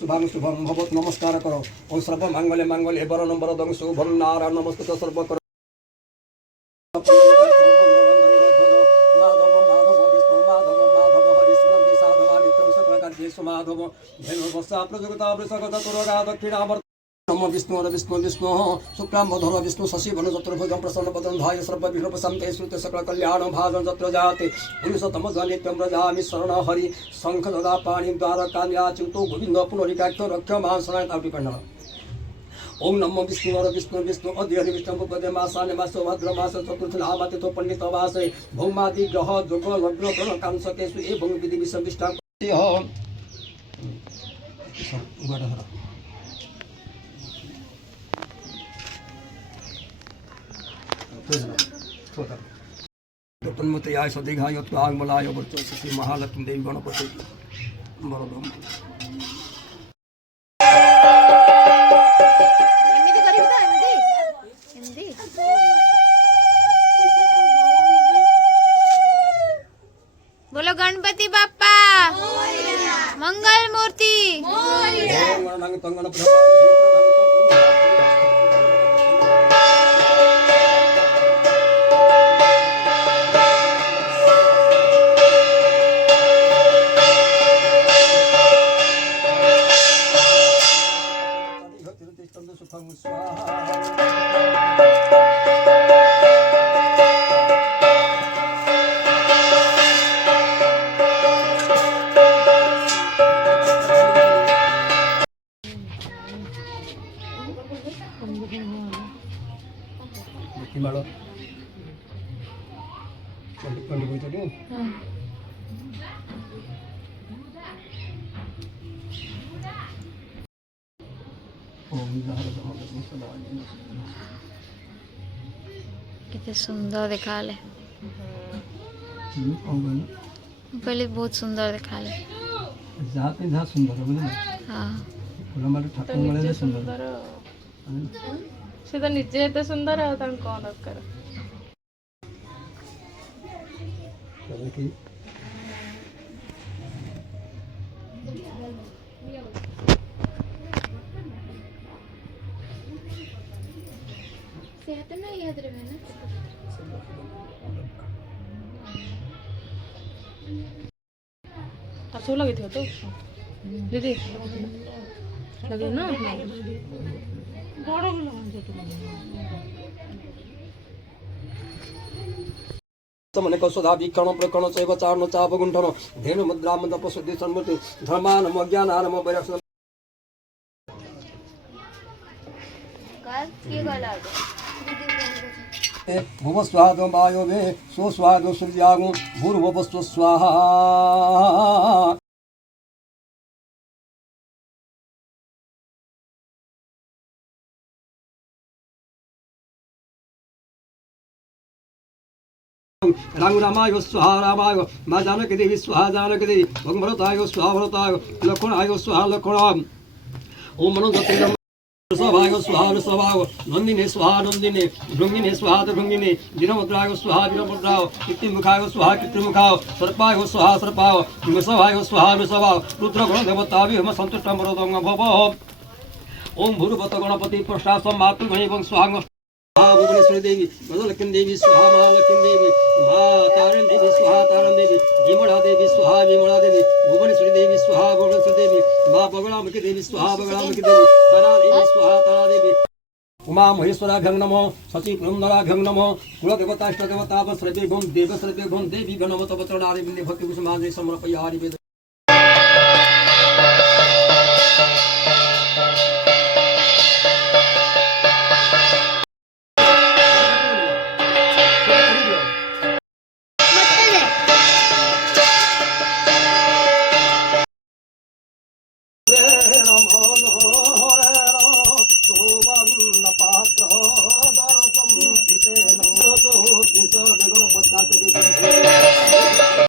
शुभं शुभं भवत नमस्कार करो ओम सर्व मंगले मंगले वरण वरदं शुभं नारायण नमस्ते सर्व करो नमो विष्णु विष्णु विष्णु शुक्लांबरधर विष्णु शशिवर्णं चतुर्भुजं प्रसन्नवदनं सर्व विघ्नोपशान्तये श्रुते सकल कल्याणं भाजं तत्र जाते पुरुषोत्तम नित्यं व्रजामि शरण हरि शंख सदा पाणि द्वारकान्याच्युतो गोविन्द पुनरिकाख्य रक्षमां शरणागतिकण्डः ओम नमो विष्णु विष्णु विष्णु अद्य विष्णु पदे मासाने मासो भाद्र मास चतुर्थ नामातिथो पंडित वासे भौमादि ग्रह दुर्ग लग्न गण कांसकेषु एवं विधि विसंविष्टा तन्मतयाय सदीघाय त्वांगमलाय वर्चस्वी महालक्ष्मी देवी गणपति वरदं बोलो गणपति बाप्पा मंगल मूर्ति Gimana? Mandi tadi. कितने सुंदर दिखा ले पहले बहुत सुंदर दिखा ले जाते जहाँ सुंदर है बोले हाँ हमारे ठाकुर वाले सुंदर से तो निजे एते सुंदर है तो कौन कर सेहत ना याद रहे ना अच्छा लगे थे तो दीदी लगे ना समने कौशदा विकर्ण प्रकर्ण चैव चारण चापगुंठन धेनु मुद्रा मंद पशुद्धि सन्मति धर्मानम अज्ञानानम वैराग्य भुव स्वादो वायो वे सो स्वादो सूर्यागो भूर्भुवस्व स्वाहा राम रामाय स्वाहा रामाय मा जानकी देवी स्वाहा जानकी देवी भगवताय स्वाहा भरताय लक्ष्मणाय स्वाहा लक्ष्मण ओम मनोगति स्वाभाय स्वाहा स्वाभाव नंदिने स्वाहा नंदिने भृंगिने स्वाहा भृंगिने वीरभद्राय स्वाहा वीरभद्राय कीर्तिमुखाय स्वाहा कीर्तिमुखाय सर्पाय स्वाहा सर्पाय वृषभाय स्वाहा वृषभाय रुद्रगण देवताभिः सन्तुष्टं वरदं भव ओम भूर्भुवः गणपति प्रसादं मातृगणे एवं स्वाहा भुवनेश्वरी देवी गजलक्ष्मी देवी स्वाहा महालक्ष्मी देवी तारण देवी स्वाहा तारण देवी विमला देवी स्वाहा विमला देवी भुवनेश्वरी देवी स्वाहा भुवनेश्वरी देवी माँ बगलामुखी देवी स्वाहा बगलामुखी देवी तारा देवी स्वाहा तारा देवी उमा महेश्वराभ्यं नमः सचिवृंदराभ्यं नमः कुलदेवताष्टदेवता सर्वेभ्यं देवसर्वेभ्यं देवी गणवत वचनारि बिन्दे भक्ति कुसुमांजलि समर्पयामि।